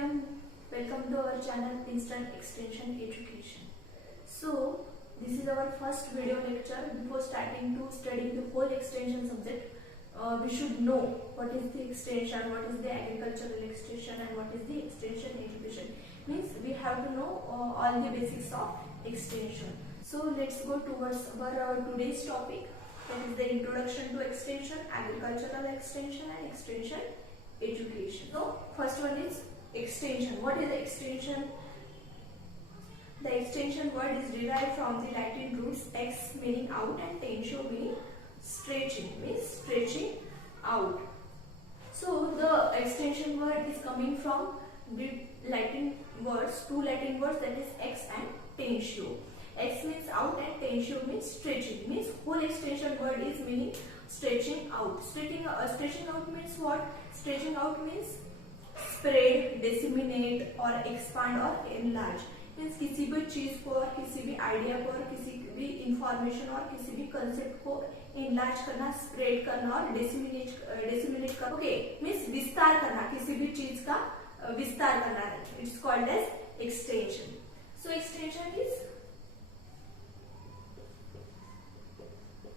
everyone, welcome to our channel Instant Extension Education. So this is our first video lecture. Before starting to studying the whole extension subject, we should know what is the extension, what is the agricultural extension and what is the extension education. Means we have to know all the basics of extension. So let's go towards our today's topic, that is the introduction to extension, agricultural extension and extension education. So first one is extension. What is the extension? The extension word is derived from the Latin roots ex meaning out and tensio meaning stretching, means stretching out. So the extension word is coming from the Latin words, two Latin words, that is ex and tensio. Ex means out and tensio means stretching. Means whole extension word is meaning stretching out. Stretching out means what? Stretching out means spread, disseminate or expand or enlarge. Means किसी भी चीज को और किसी भी idea को और किसी भी इंफॉर्मेशन और किसी भी कंसेप्ट को एनलार्ज करना, स्प्रेड करना और डिसेमिनेट करना. ओके, मीन्स विस्तार करना, किसी भी चीज का विस्तार करना. It's called as extension. So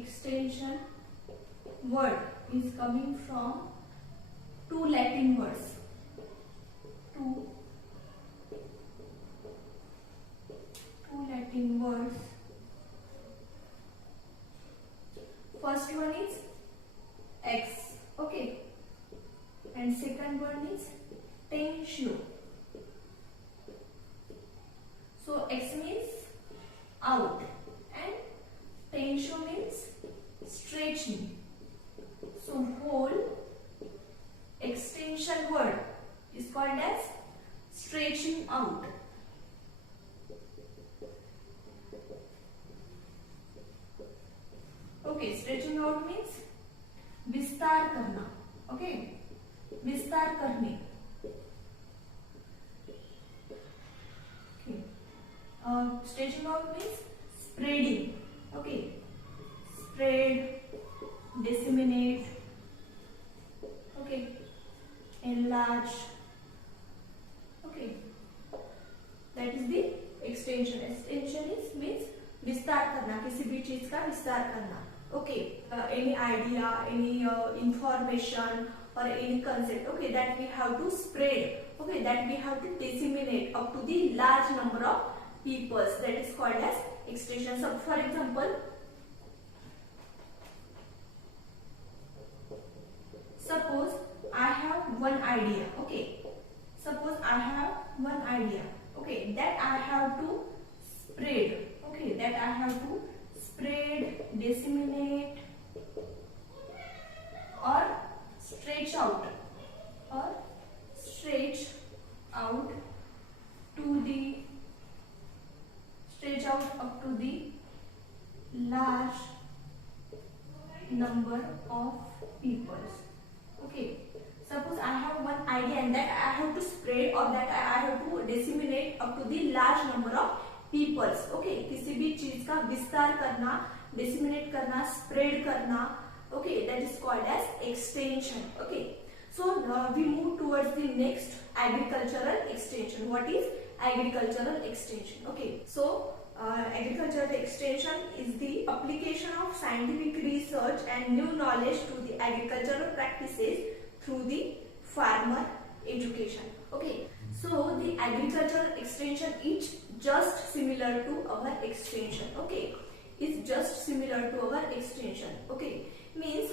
extension word is coming from two Latin words. Two Latin words. First one is ex, okay, and second one is tensio. So ex means out and tensio means stretching. So whole extension word is called as stretching out. Okay, stretching out means विस्तार करना. Okay, विस्तार करने. Okay, stretching out means spreading. Okay, spread, disseminate. Okay, enlarge. Okay, that is the extension. Extension is means विस्तार करना, किसी भी चीज का विस्तार करना. Okay, any idea, any information or any concept, okay, that we have to spread, okay, that we have to disseminate up to the large number of peoples, that is called as extension. So for example, suppose I have one idea. Okay, suppose I have one idea. Okay, that I have to spread. Okay, that I have to spread, disseminate or stretch out up to the large number of peoples. Okay, suppose I have one idea and that I have to spread or that I have to disseminate up to the large number of peoples. Okay, किसी भी चीज का विस्तार करना, disseminate करना, spread करना. Okay, that is called as extension. Okay, so we move towards the next, agricultural extension. What is agricultural extension? Okay, so agricultural extension is the application of scientific research and new knowledge to the agricultural practices through the farmer education. Okay, so the agricultural extension is just similar to our extension. Okay, is just similar to our extension. Okay, means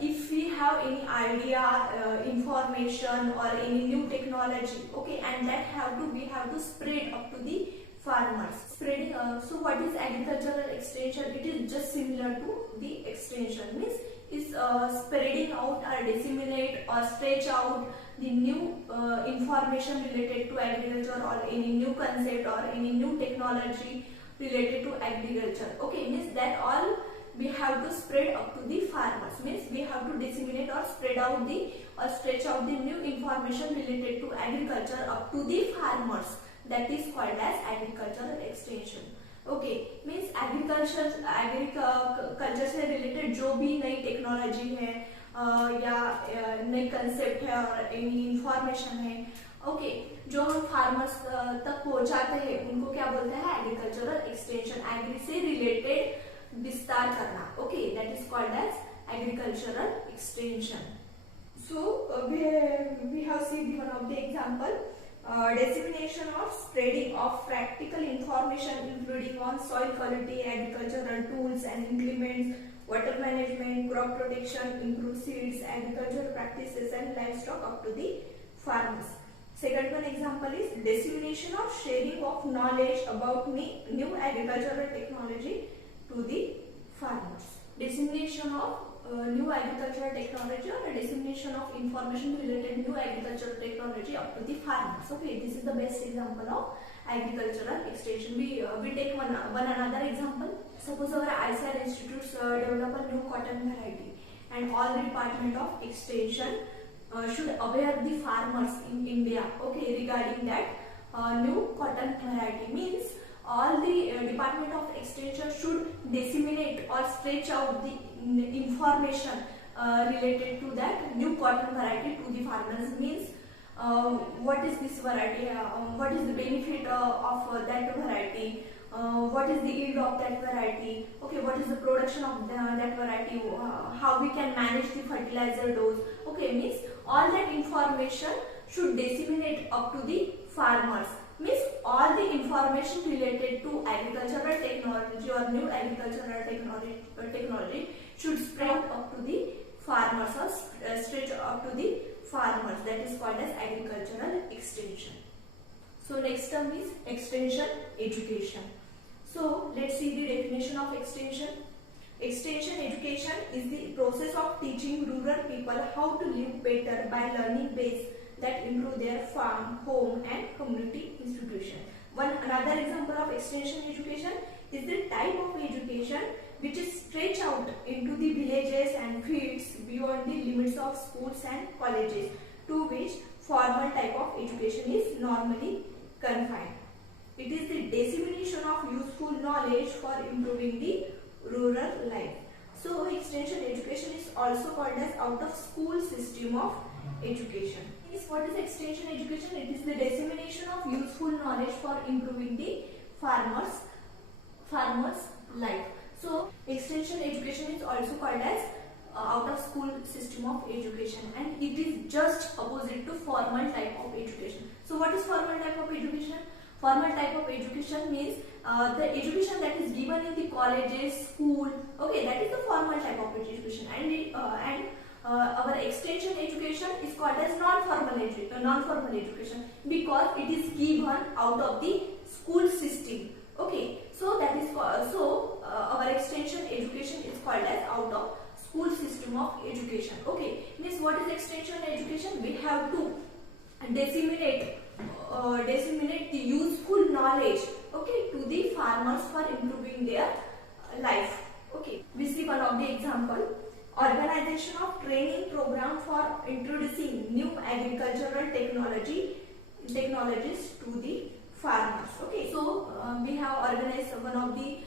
if we have any idea, information or any new technology, okay, and that we have to spread up to the farmers. Spreading. So what is agricultural extension? It is just similar to the extension. Means is spreading out or disseminate or stretch out the new information related to agriculture or any new concept or any new technology related to agriculture. Okay, means that all we have to spread up to the farmers. Means we have to disseminate or spread out the or stretch out the new information related to agriculture up to the farmers. That is called as agricultural extension. Okay means agriculture से related जो भी नई technology है या नई concept है और any information है ओके जो हम फार्मर्स तक पहुंचाते हैं उनको क्या बोलते हैं, एग्रीकल्चरल एक्सटेंशन, एग्री से रिलेटेड विस्तार करना. Okay that is called as agricultural extension. So we have seen one of the example, dissemination or spreading of practical information including on soil quality, agricultural tools and implements, water management, crop protection, improved seeds, agricultural practices and livestock up to the farmers. Second one example is dissemination or sharing of knowledge about new agricultural technology to the farmers. Dissemination of new agricultural technology or dissemination of information related new agricultural technology up to the farmers. Okay, this is the best example of agricultural extension. We take one another example. Suppose our ICAR institutes develop a new cotton variety, and all the Department of Extension should aware the farmers in India. Okay, regarding that new cotton variety, means all the Department of Extension should disseminate or stretch out the information related to that new cotton variety to the farmers. Means what is this variety, what is the benefit of that variety, what is the yield of that variety, okay, what is the production of that variety, how we can manage the fertilizer dose. Okay, means all that information should disseminate up to the farmers. Means all the information related to agricultural technology or new agricultural technology should spread up to the farmers or stretch up to the farmers. That is called as agricultural extension. So next term is extension education. So let's see the definition of extension. Extension education is the process of teaching rural people how to live better by learning ways that improve their farm, home and community institution. Another example of extension education is the type of education which is stretched out into the villages and fields beyond the limits of schools and colleges, to which formal type of education is normally confined. It is the dissemination of useful knowledge for improving the rural life. So extension education is also called as out of school system of education. What is extension education? It is the dissemination of useful knowledge for improving the farmers life. So extension education is also called as out of school system of education, and it is just opposite to formal type of education. So what is formal type of education? Formal type of education means the education that is given in the colleges, school. Okay, that is the formal type of education, and our extension education is called as non-formal education because it is given out of the school system. Okay, so that is our extension education is called as out of school system of education. Okay, means what is extension education? We have to disseminate the useful knowledge, okay, to the farmers for improving their life. Okay, we see one of the example. Organization of training program for introducing new agricultural technologies to the farmers. Okay, so we have organized one of the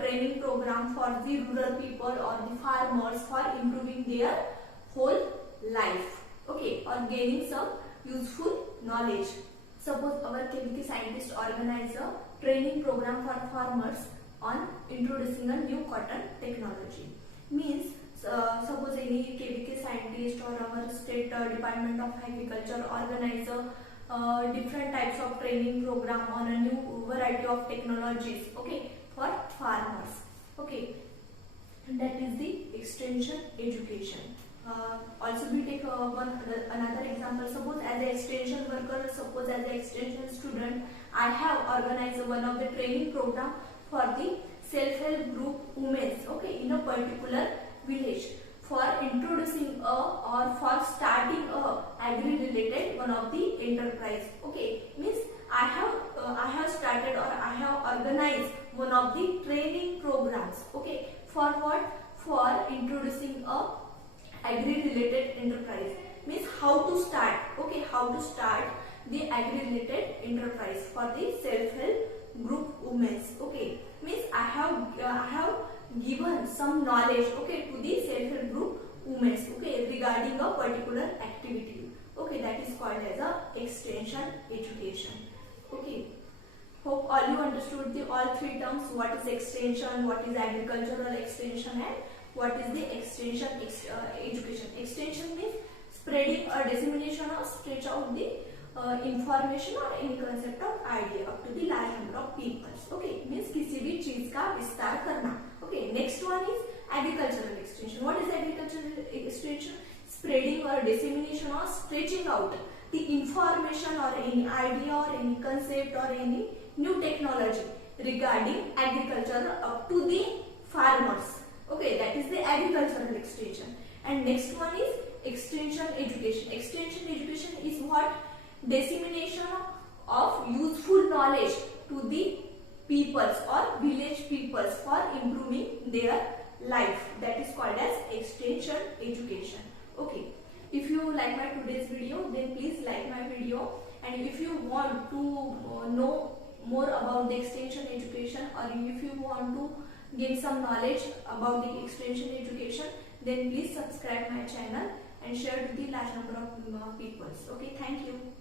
training program for the rural people or the farmers for improving their whole life. Okay, or gaining some useful knowledge. Suppose our KVK scientists organize a training program for farmers on introducing a new cotton technology. Means suppose any KVK scientist or our state Department of Agriculture organize different types of training program on a new variety of technologies, okay, for farmers. Okay, and that is the extension education. Also we take another example. Suppose as an extension worker, suppose as an extension student, I have organized one of the training program for the self-help group women, okay, in a particular village for introducing or for starting a agri-related one of the enterprise. Okay, means I have started or I have organized one of the training programs. Okay, for what? For introducing a agri-related enterprise. Means how to start. Okay, how to start the agri-related enterprise for the self-help group women. Okay, means I have given some knowledge, okay, to the self-help group women, okay, regarding a particular activity. Okay, that is called as a extension education. Okay. Hope all you understood the all three terms. What is extension, what is agricultural extension, and what is the extension education. Extension means spreading or dissemination or stretch out the information or any concept of idea up to the large number of people. Okay, means किसी भी चीज का विस्तार करना. Okay, next one is agricultural extension. What is agricultural extension? Spreading or dissemination or stretching out the information or any idea or any concept or any new technology regarding agriculture up to the farmers. Okay, that is the agricultural extension. And next one is extension education. Extension education is what? Dissemination of useful knowledge to the peoples or village peoples for improving their life. That is called as extension education. Okay. If you like my today's video, then please like my video. And if you want to know more about the extension education, or if you want to gain some knowledge about the extension education, then please subscribe my channel and share with the large number of people. Okay, thank you.